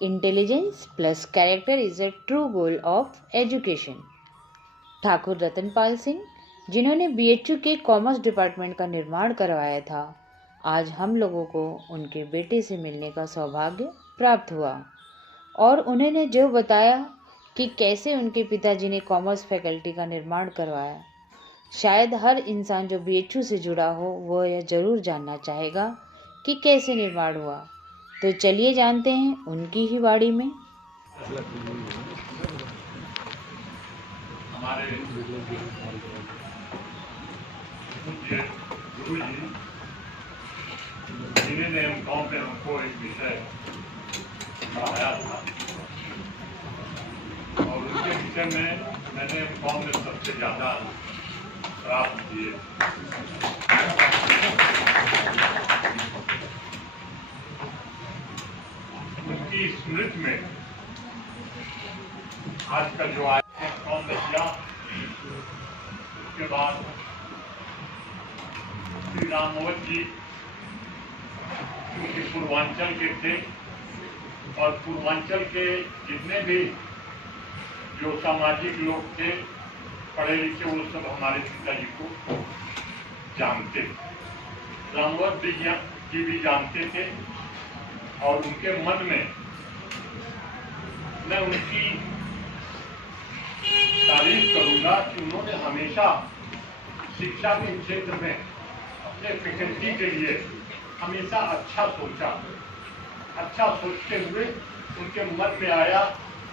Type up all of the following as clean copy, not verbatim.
Intelligence plus character is a true goal of education. Thakur Ratanpal Singh, जिन्होंने BHU के commerce department का निर्माण करवाया था, आज हम लोगों को उनके बेटे से मिलने का सौभाग्य प्राप्त हुआ और उन्होंने जो बताया कि कैसे उनके पिताजी ने कॉमर्स फैकल्टी का निर्माण करवाया, शायद हर इंसान जो बीएचयू से जुड़ा हो वो यह जरूर जानना चाहेगा कि कैसे निर्माण हुआ। तो चलिए जानते हैं उनकी ही वाणी में। हमारे गुरु जी जिन्होंने एमकॉम में हमको एक विषय पढ़ाया था और उनके विषय में मैंने एमकॉम में सबसे ज़्यादा प्राप्त किए। उनकी स्मृति में आज का जो एमकॉम में किया, उसके बाद श्री रामोहन जी क्योंकि पूर्वांचल के थे और पूर्वांचल के जितने भी जो सामाजिक लोग थे पढ़े लिखे, वो सब हमारे पिताजी को जानते थे। रामोहन जी भी जानते थे और उनके मन में मैं उनकी तारीफ करूंगा कि उन्होंने हमेशा शिक्षा के क्षेत्र में अपने फैकल्टी के लिए हमेशा अच्छा सोचा। अच्छा सोचते हुए उनके मन में आया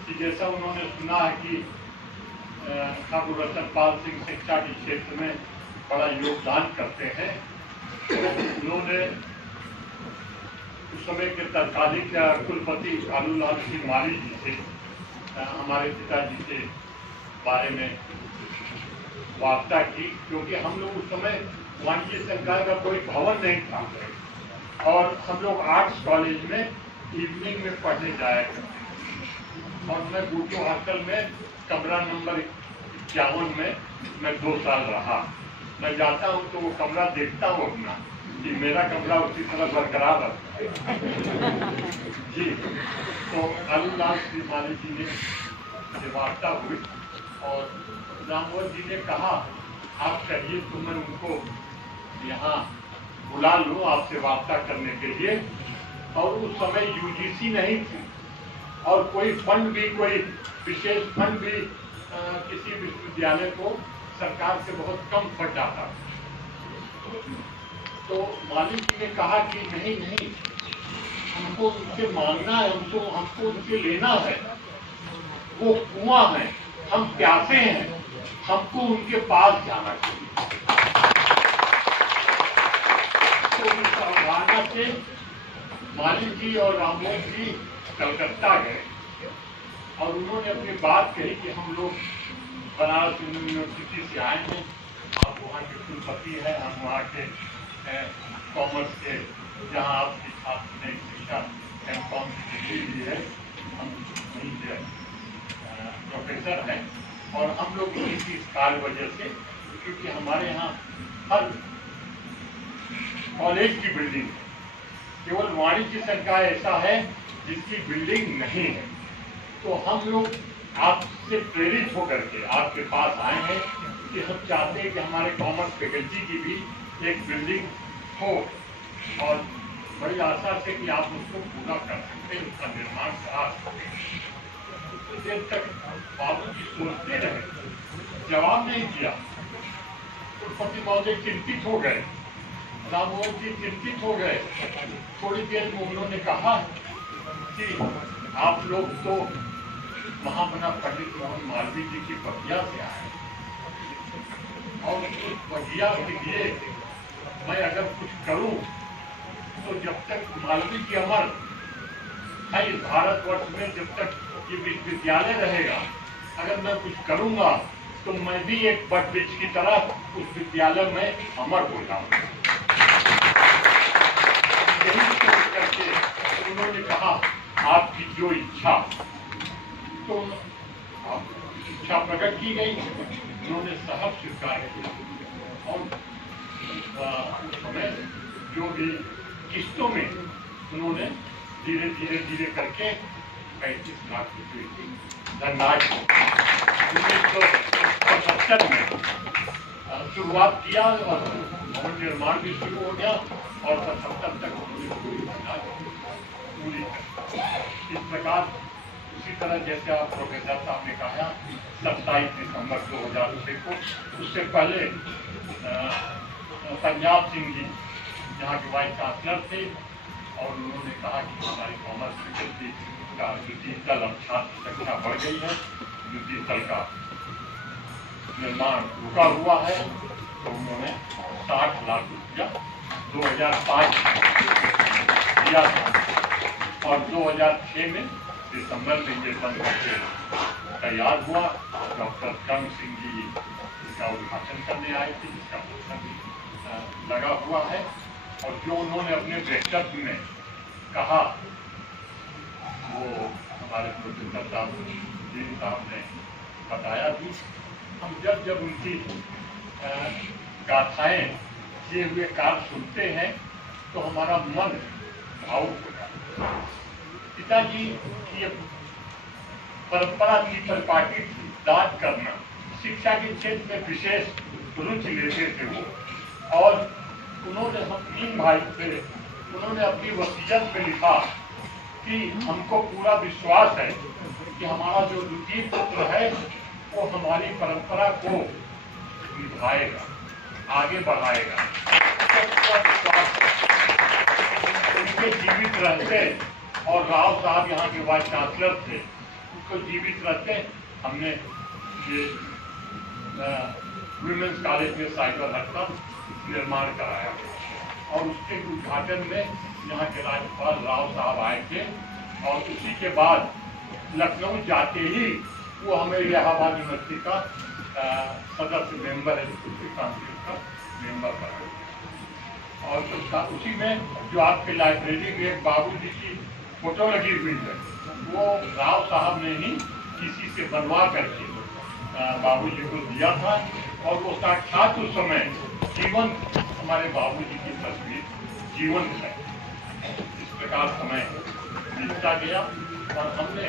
कि जैसा उन्होंने सुना है कि ठाकुर रतनपाल सिंह शिक्षा के क्षेत्र में बड़ा योगदान करते हैं, तो उन्होंने उस समय के तत्कालीन कुलपति कालूलाल सिंह माली जी से हमारे पिताजी के बारे में वार्ता की, क्योंकि हम लोग उस समय वाणिज्य संकाय का कोई भवन नहीं था और हम लोग आर्ट्स कॉलेज में इवनिंग में पढ़ने जाया करते और मैं बूटो हॉस्टल में कमरा नंबर 51 में मैं 2 साल रहा। मैं जाता हूँ तो वो कमरा देखता हूँ अपना कि मेरा कमरा उसी तरह बरकरार रहता है। जी, तो कालूलाल सिंह माली जी ने वार्ता हुई और रामोहन जी ने कहा आप कहिए तो मैं उनको यहाँ बुला लूँ आपसे वार्ता करने के लिए। और उस समय यूजीसी नहीं थी और कोई फंड भी, कोई विशेष फंड भी किसी विश्वविद्यालय को सरकार से बहुत कम फंड आता। तो मालिक जी ने कहा कि नहीं नहीं, हमको उनसे मांगना है, हमको उनसे लेना है। वो कुआं है, हम प्यासे हैं, हमको उनके पास जाना चाहिए। तो इस अवधारणा से मालिक जी और रामोहन जी कलकत्ता गए और उन्होंने अपनी बात कही कि हम लोग बनारस यूनिवर्सिटी से आए हैं, आप वहाँ के कुलपति हैं, हम वहाँ के कॉमर्स के, जहाँ आपकी छात्र ने शिक्षा एमकॉम की डिग्री ली है, हम वहीं के प्रोफेसर हैं और हम लोग इसी कार्य वजह से, क्योंकि हमारे यहाँ हर कॉलेज की बिल्डिंग है, केवल वाणिज्य संकाय ऐसा है जिसकी बिल्डिंग नहीं है। तो हम लोग आपसे प्रेरित होकर के आपके पास आए हैं कि हम चाहते हैं कि हमारे कॉमर्स फैकल्टी की भी एक बिल्डिंग हो और बड़ी आशा से कि आप उसको पूरा कर सकते हैं, उसका निर्माण करा सकते हैं। कुछ देर तक बाबू जी सोचते रहे, जवाब नहीं दिया। कुलपति महोदय चिंतित हो गए, रामोहन जी चिंतित हो गए। थोड़ी देर में उन्होंने कहा कि आप लोग तो महामना पंडित मोहन मालवीय जी की बगिया से आए और उस बगिया के लिए मैं अगर कुछ करूं तो जब तक मालवीय जी अमर है इस भारतवर्ष में, जब तक ये विश्वविद्यालय रहेगा, अगर मैं कुछ करूंगा तो मैं भी एक बट वृक्ष की तरह उस विद्यालय में अमर हो जाऊंगा। यही सोच करके उन्होंने कहा आपकी जो इच्छा, तो इच्छा प्रकट की गई, उन्होंने सहर्ष स्वीकार किया और उस समय जो भी किस्तों में उन्होंने धीरे धीरे करके 35 लाख रुपए की धनराशि 1975 में शुरुआत किया और भवन निर्माण भी शुरू हो गया और 75 तक उन्होंने पूरी धनराशि पूरी कर। इस प्रकार उसी तरह जैसे आप प्रोफेसर साहब ने कहा 27 दिसंबर 2006 को, उससे पहले पंजाब सिंह जी यहाँ के वाइस चांसलर थे और उन्होंने कहा कि हमारी कॉमर्स फैकल्टी का जो डिजिटल छात्र संख्या बढ़ गई है, जो डिजिटल का निर्माण रुका हुआ है, तो उन्होंने 60 लाख रुपया 2005 दिया था और 2006 में दिसंबर में ये बन करके तैयार हुआ। डॉक्टर कर्ण सिंह जी इसका उद्घाटन करने आए थे, जिसका पोस्टर भी लगा हुआ है और जो उन्होंने अपने वक्तव्य में कहा वो हमारे प्रोफेसर साहब ने बताया भी। हम जब उनकी गाथाएं किए हुए कार्य सुनते हैं तो हमारा मन भावुक हो जाता है। पिताजी की परंपरा की परिपाटी दान करना, शिक्षा के क्षेत्र में विशेष रुचि लेते थे वो, और उन्होंने हम 3 भाई थे, उन्होंने अपनी वसीयत में लिखा कि हमको पूरा विश्वास है कि हमारा जो द्वितीय पुत्र है वो हमारी परंपरा को निभाएगा, आगे बढ़ाएगा। उनके जीवित रहते और राव साहब यहाँ के वाइस चांसलर थे, उसको जीवित रहते हमने ये वुमेन्स कॉलेज में साइबर हट का निर्माण कराया और उसके उद्घाटन में यहाँ के राज्यपाल राव साहब आए थे और उसी के बाद लखनऊ जाते ही वो हमें इलाहाबाद यूनिवर्सिटी का सदस्य मेंबर है, काउंसिल का मेंबर बनाया और उसी में जो आपके लाइब्रेरी में एक बाबू जी की फोटो लगी हुई है, वो राव साहब ने ही किसी से बनवा करके बाबूजी को दिया था और वो साक्षात उस समय जीवंत हमारे बाबूजी की तस्वीर जीवंत है। इस प्रकार समय बीतता गया और हमने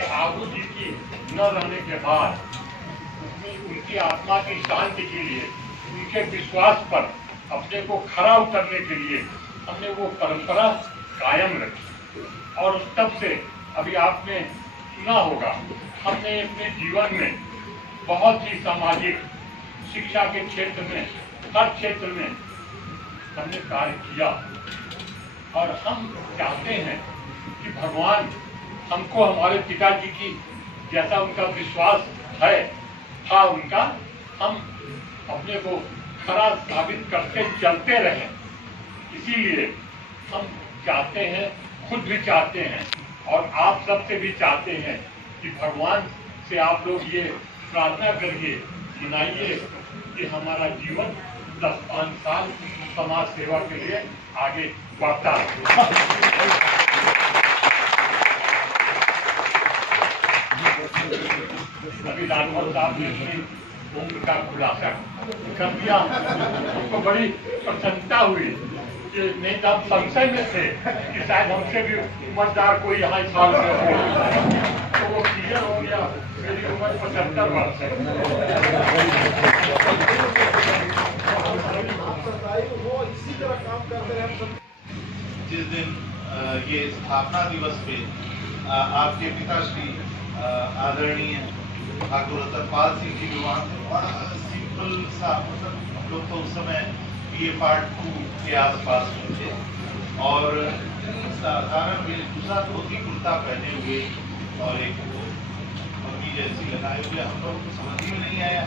बाबूजी की न रहने के बाद उनकी आत्मा की शांति के लिए, उनके विश्वास पर अपने को खरा उतरने के लिए हमने वो परंपरा कायम रखी और तब से अभी आपने सुना होगा हमने अपने जीवन में बहुत ही सामाजिक शिक्षा के क्षेत्र में हर क्षेत्र में हमने कार्य किया और हम चाहते हैं कि भगवान हमको हमारे पिताजी की जैसा उनका विश्वास है था उनका, हम अपने को खरा साबित करते चलते रहें। इसीलिए हम चाहते हैं, खुद भी चाहते हैं और आप सबसे भी चाहते हैं कि भगवान से आप लोग ये प्रार्थना करिए, मनाइए कि हमारा जीवन 10-5 साल समाज सेवा के लिए आगे बढ़ता है। अभी राघव साहब ने अपनी उम्र का खुलासा कर दिया, उसको बड़ी प्रसन्नता हुई कि नहीं तो हम संशय में थे कि शायद हमसे भी उम्रदार कोई यहाँ साल में हो, तो वो क्लियर हो गया। मेरी उम्र 75 वर्ष है। जिस दिन ये स्थापना दिवस पे आपके पिताश्री आदरणीय ठाकुर रतनपाल सिंह जी विवाह थे, बड़ा सिंपल सा, मतलब हम लोग तो उस समय BA Part 2 के आसपास में थे और साधारण वेशभूषा धोती कुर्ता पहने हुए और एक पगड़ी जैसी लगाए हुए, हम लोग को समझ में नहीं आया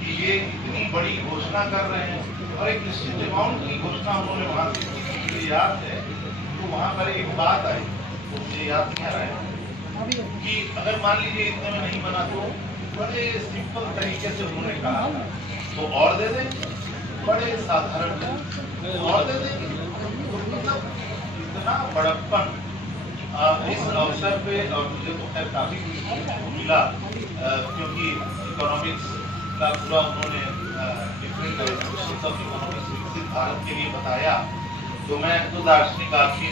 कि ये इतनी बड़ी घोषणा कर रहे हैं और एक निश्चित अमाउंट की घोषणा उन्होंने वहां से की। मुझे याद है तो वहां पर एक बात आई, मुझे याद नहीं आ रहा है कि अगर मान लीजिए इतने में नहीं बना तो बड़े सिंपल तरीके से उन्होंने कहा तो और दे दें, बड़े साधारण और दे देंगे। मतलब इतना बड़प्पन इस अवसर पे, और मुझे तो खैर काफी मिला क्योंकि इकोनॉमिक्स का पूरा उन्होंने डिफरेंट इंस्टीट्यूशंस ऑफ इकोनॉमिक्स विकसित भारत के लिए बताया। तो मैं तो दार्शनिक आपकी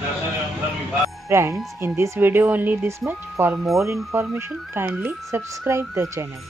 दर्शन एवं विभाग Friends, in this video only this much. For more information, kindly subscribe the channel.